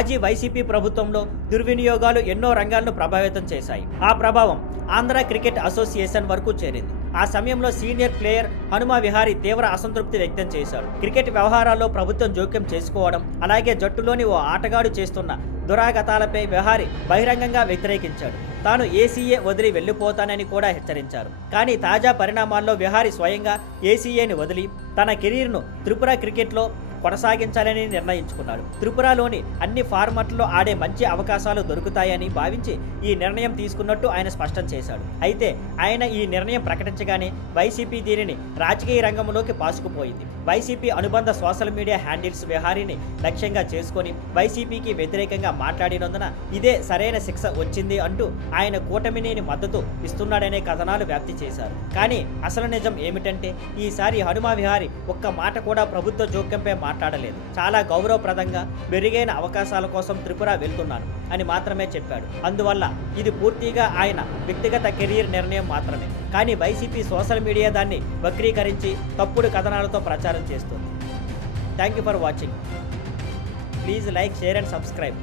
మాజీ వైసీపీ ప్రభుత్వంలో దుర్వినియోగాలు ఎన్నో రంగాలను ప్రభావితం చేశాయి. ఆ ప్రభావం ఆంధ్ర క్రికెట్ అసోసియేషన్ వరకు చేరింది. ఆ సమయంలో సీనియర్ ప్లేయర్ హనుమ విహారీ తీవ్ర అసంతృప్తి వ్యక్తం చేశాడు. క్రికెట్ వ్యవహారాల్లో ప్రభుత్వం జోక్యం చేసుకోవడం, అలాగే జట్టులోని ఓ ఆటగాడు చేస్తున్న దురాగతాలపై విహారీ బహిరంగంగా వ్యతిరేకించాడు. తాను ఏసీఏ వదిలి వెళ్లిపోతానని కూడా హెచ్చరించారు. కానీ తాజా పరిణామాల్లో విహారీ స్వయంగా ఏసీఏని వదిలి తన కెరీర్ను త్రిపుర క్రికెట్లో కొనసాగించాలని నిర్ణయించుకున్నాడు. త్రిపురలోని అన్ని ఫార్మాట్లలో ఆడే మంచి అవకాశాలు దొరుకుతాయని భావించి ఈ నిర్ణయం తీసుకున్నట్టు ఆయన స్పష్టం చేశాడు. అయితే ఆయన ఈ నిర్ణయం ప్రకటించగానే వైసీపీ దీనిని రాజకీయ రంగంలోకి పాసుకుపోయింది. వైసీపీ అనుబంధ సోషల్ మీడియా హ్యాండిల్స్ విహారీని లక్ష్యంగా చేసుకొని వైసీపీకి వ్యతిరేకంగా మాట్లాడినందున ఇదే సరైన శిక్ష వచ్చింది అంటూ ఆయన కూటమిని మద్దతు ఇస్తున్నాడనే కథనాలు వ్యాప్తి చేశారు. కానీ అసలు నిజం ఏమిటంటే ఈసారి హనుమ విహారీ ఒక్క మాట కూడా ప్రభుత్వ జోక్యంపై మాట్లాడలేదు. చాలా గౌరవప్రదంగా మెరుగైన అవకాశాల కోసం త్రిపుర వెళ్తున్నాను అని మాత్రమే చెప్పాడు. అందువల్ల ఇది పూర్తిగా ఆయన వ్యక్తిగత కెరీర్ నిర్ణయం మాత్రమే. కానీ వైసీపీ సోషల్ మీడియా దాన్ని వక్రీకరించి తప్పుడు కథనాలతో ప్రచారం చేస్తుంది. Thank you for watching. Please like, share and subscribe.